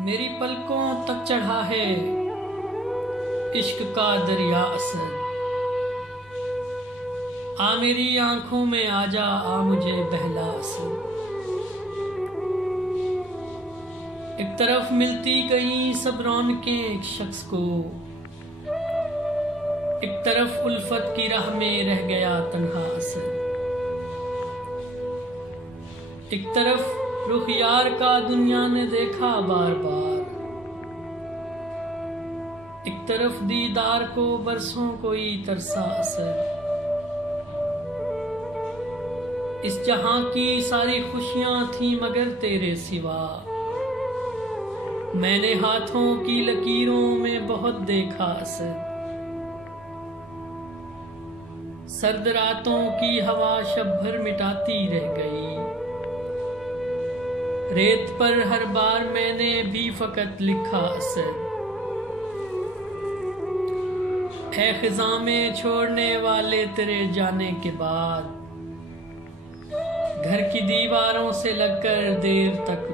मेरी पलकों तक चढ़ा है इश्क का दरिया असर। आ मेरी आंखों में आजा, आ मुझे बहला असर। एक तरफ मिलती गई सब रौनकें एक शख्स को, एक तरफ उल्फत की राह में रह गया तन्हा असर। एक तरफ रुख यार का दुनिया ने देखा बार बार, एक तरफ दीदार को बरसों कोई तरसा असर। इस जहां की सारी खुशियां थी मगर तेरे सिवा, मैंने हाथों की लकीरों में बहुत देखा असर। सर्द रातों की हवा शब भर मिटाती रह गई, रेत पर हर बार मैंने भी फकत लिखा असर। है खिज़ां में छोड़ने वाले तेरे जाने के बाद, घर की दीवारों से लगकर देर तक